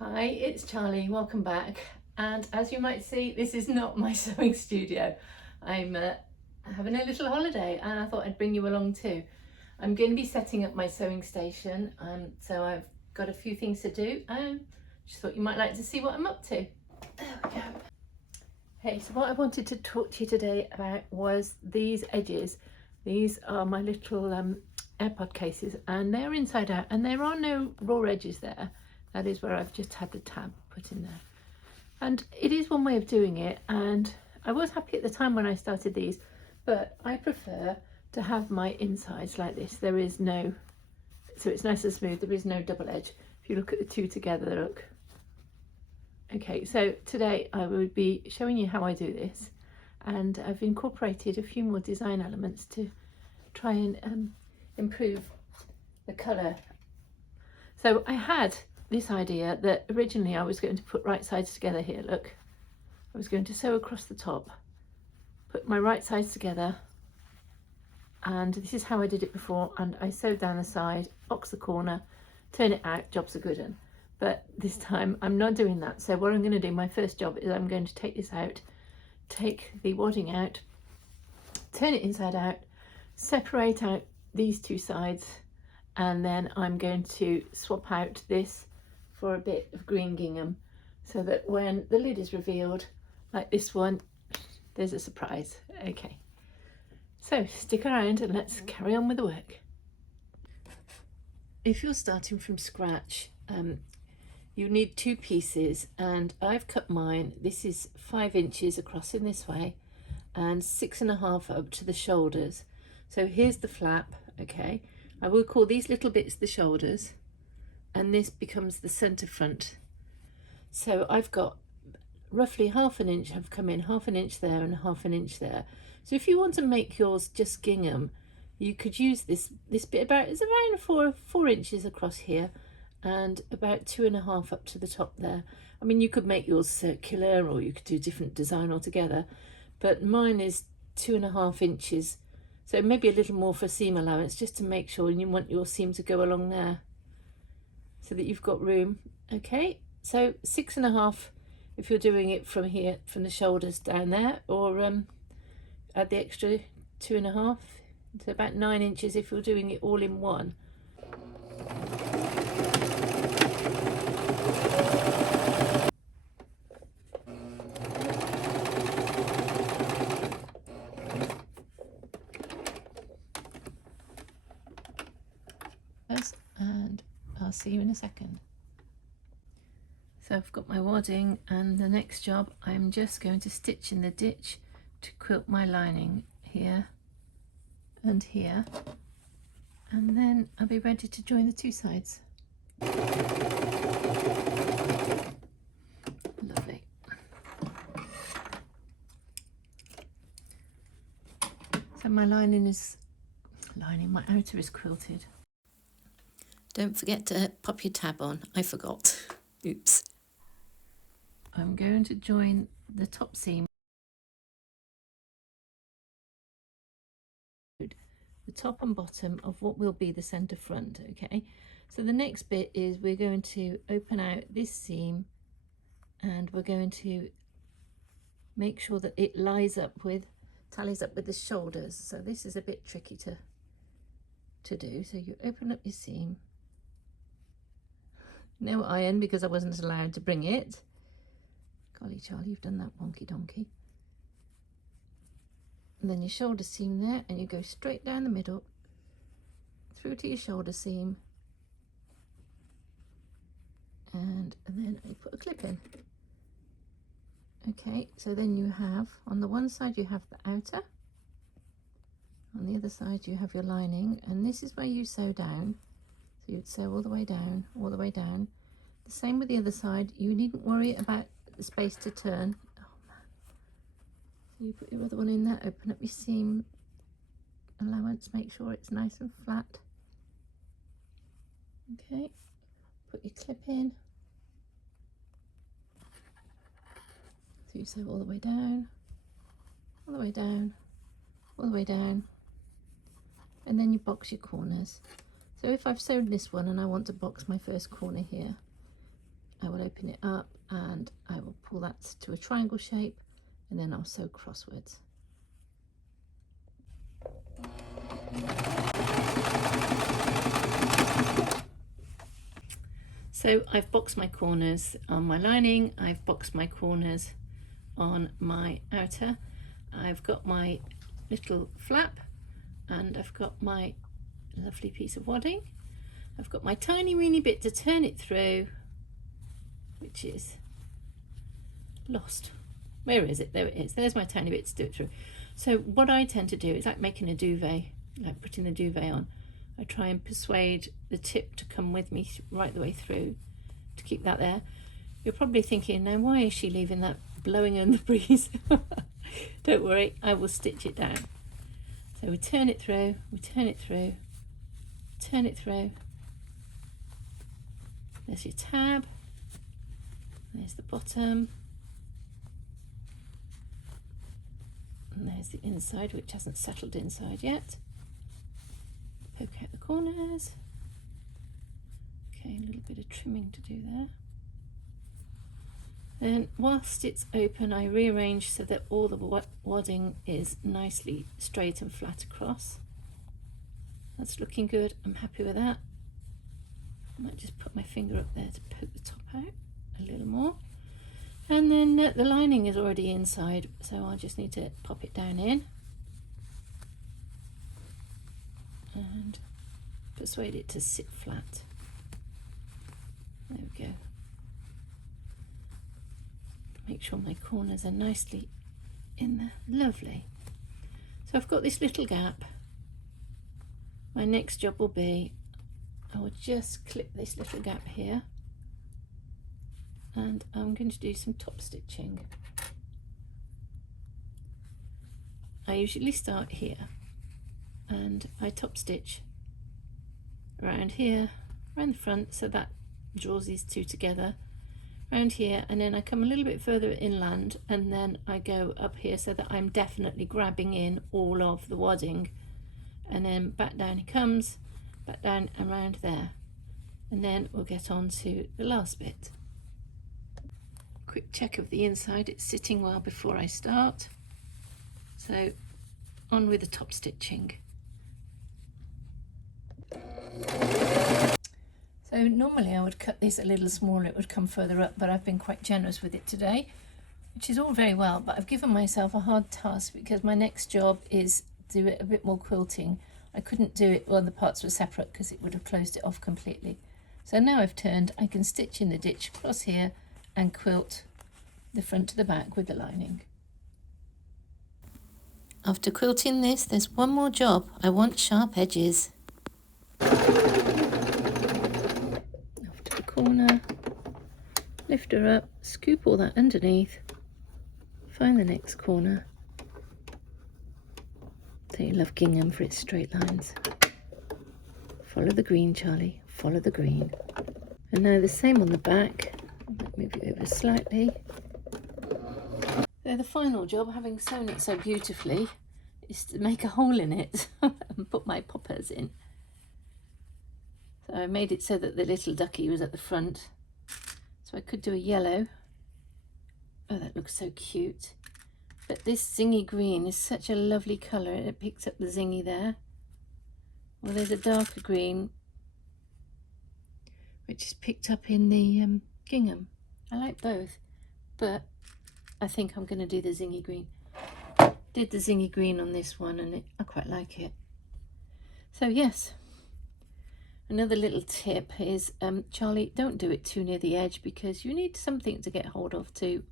Hi, it's Charlie, welcome back. And as you might see, this is not my sewing studio. I'm having a little holiday and I thought I'd bring you along too. I'm going to be setting up my sewing station, so I've got a few things to do and just thought you might like to see what I'm up to. There we go. Hey, so what I wanted to talk to you today about was these edges. These are my little AirPod cases and they're inside out and there are no raw edges there. That is where I've just had the tab put in there. And it is one way of doing it, and I was happy at the time when I started these, but I prefer to have my insides like this. There is no, so it's nice and smooth, there is no double edge. If you look at the two together, look. Okay, so today I will be showing you how I do this, and I've incorporated a few more design elements to try and improve the colour. So I had this idea that originally I was going to put right sides together here, look. I was going to sew across the top, put my right sides together, and this is how I did it before, and I sewed down the side, box the corner, turn it out, jobs are good. But this time I'm not doing that. So what I'm going to do, my first job, is I'm going to take this out, take the wadding out, turn it inside out, separate out these two sides, and then I'm going to swap out this for a bit of green gingham so that when the lid is revealed, like this one, there's a surprise. Okay, so stick around and let's carry on with the work. If you're starting from scratch, you need two pieces, and I've cut mine. This is 5 inches across in this way and 6.5 up to the shoulders. So here's the flap. Okay, I will call these little bits the shoulders, and this becomes the centre front. So I've got roughly 1/2 inch have come in, 1/2 inch there and 1/2 inch there. So if you want to make yours just gingham, you could use this bit about, it's around 4 inches across here and about 2.5 up to the top there. I mean, you could make yours circular or you could do different design altogether, but mine is 2.5 inches, so maybe a little more for seam allowance, just to make sure, and you want your seam to go along there so that you've got room. Okay, so 6.5 if you're doing it from here, from the shoulders down there, or add the extra 2.5, so about 9 inches if you're doing it all in one. And I'll see you in a second. So I've got my wadding, and the next job I'm just going to stitch in the ditch to quilt my lining here and here, and then I'll be ready to join the two sides. Lovely. So my my outer is quilted. Don't forget to pop your tab on. I forgot. Oops. I'm going to join the top seam, the top and bottom of what will be the centre front. Okay, so the next bit is we're going to open out this seam and we're going to make sure that it tallies up with the shoulders. So this is a bit tricky to do. So you open up your seam, no iron because I wasn't allowed to bring it. Golly Charlie, you've done that wonky donkey. And then your shoulder seam there, and you go straight down the middle through to your shoulder seam, and then you put a clip in. Okay, so then you have, on the one side you have the outer, on the other side you have your lining, and this is where you sew down. So you'd sew all the way down, all the way down. The same with the other side. You needn't worry about the space to turn. Oh man. So you put your other one in there, open up your seam allowance, make sure it's nice and flat. Okay, put your clip in. So you sew all the way down, all the way down, all the way down, and then you box your corners. So if I've sewn this one and I want to box my first corner here, I will open it up and I will pull that to a triangle shape, and then I'll sew crosswards. So I've boxed my corners on my lining, I've boxed my corners on my outer, I've got my little flap, and I've got my lovely piece of wadding. I've got my tiny weeny bit to turn it through, which is lost. Where is it? There it is. There's my tiny bit to do it through. So what I tend to do is like making a duvet, like putting the duvet on. I try and persuade the tip to come with me right the way through to keep that there. You're probably thinking, now why is she leaving that blowing in the breeze? Don't worry, I will stitch it down. So we turn it through, we turn it through, turn it through. There's your tab, there's the bottom, and there's the inside, which hasn't settled inside yet. Poke out the corners. Okay, a little bit of trimming to do there. Then whilst it's open, I rearrange so that all the wadding is nicely straight and flat across. That's looking good, I'm happy with that. I might just put my finger up there to poke the top out a little more. And then the lining is already inside, so I just need to pop it down in and persuade it to sit flat. There we go. Make sure my corners are nicely in there. Lovely. So I've got this little gap. My next job will be, I will just clip this little gap here, and I'm going to do some top stitching. I usually start here and I top stitch around here, around the front, so that draws these two together, around here, and then I come a little bit further inland and then I go up here so that I'm definitely grabbing in all of the wadding, and then back down it comes, back down and around there, and then we'll get on to the last bit. Quick check of the inside, it's sitting well before I start. So on with the top stitching. So normally I would cut this a little smaller, it would come further up, but I've been quite generous with it today, which is all very well, but I've given myself a hard task because my next job is do it a bit more quilting. I couldn't do it while the parts were separate because it would have closed it off completely. So now I've turned, I can stitch in the ditch across here and quilt the front to the back with the lining. After quilting this, there's one more job. I want sharp edges. Off to the corner, lift her up, scoop all that underneath, find the next corner. So you love gingham for its straight lines. Follow the green, Charlie, follow the green. And now the same on the back. Move it over slightly. So the final job, having sewn it so beautifully, is to make a hole in it and put my poppers in. So I made it so that the little ducky was at the front. So I could do a yellow. Oh, that looks so cute. But this zingy green is such a lovely colour, and it picks up the zingy there. Well, there's a darker green, which is picked up in the gingham. I like both, but I think I'm going to do the zingy green. Did the zingy green on this one, and I quite like it. So yes, another little tip is, Charlie, don't do it too near the edge because you need something to get hold of to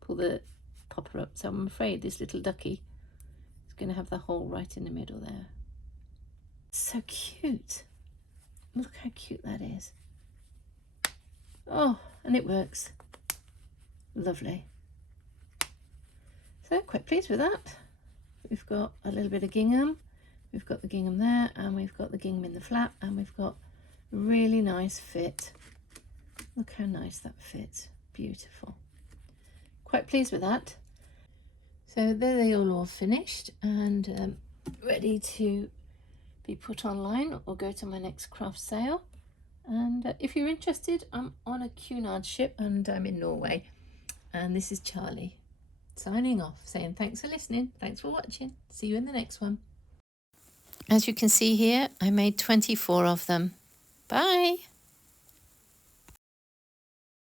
pull the popper up. So I'm afraid this little ducky is going to have the hole right in the middle there. So cute. Look how cute that is. Oh, and it works. Lovely. So quite pleased with that. We've got a little bit of gingham. We've got the gingham there, and we've got the gingham in the flap, and we've got a really nice fit. Look how nice that fits. Beautiful. Quite pleased with that. So there they all finished and ready to be put online or go to my next craft sale. And if you're interested, I'm on a Cunard ship and I'm in Norway. And this is Charlie signing off, saying thanks for listening, thanks for watching, see you in the next one. As you can see here, I made 24 of them. Bye!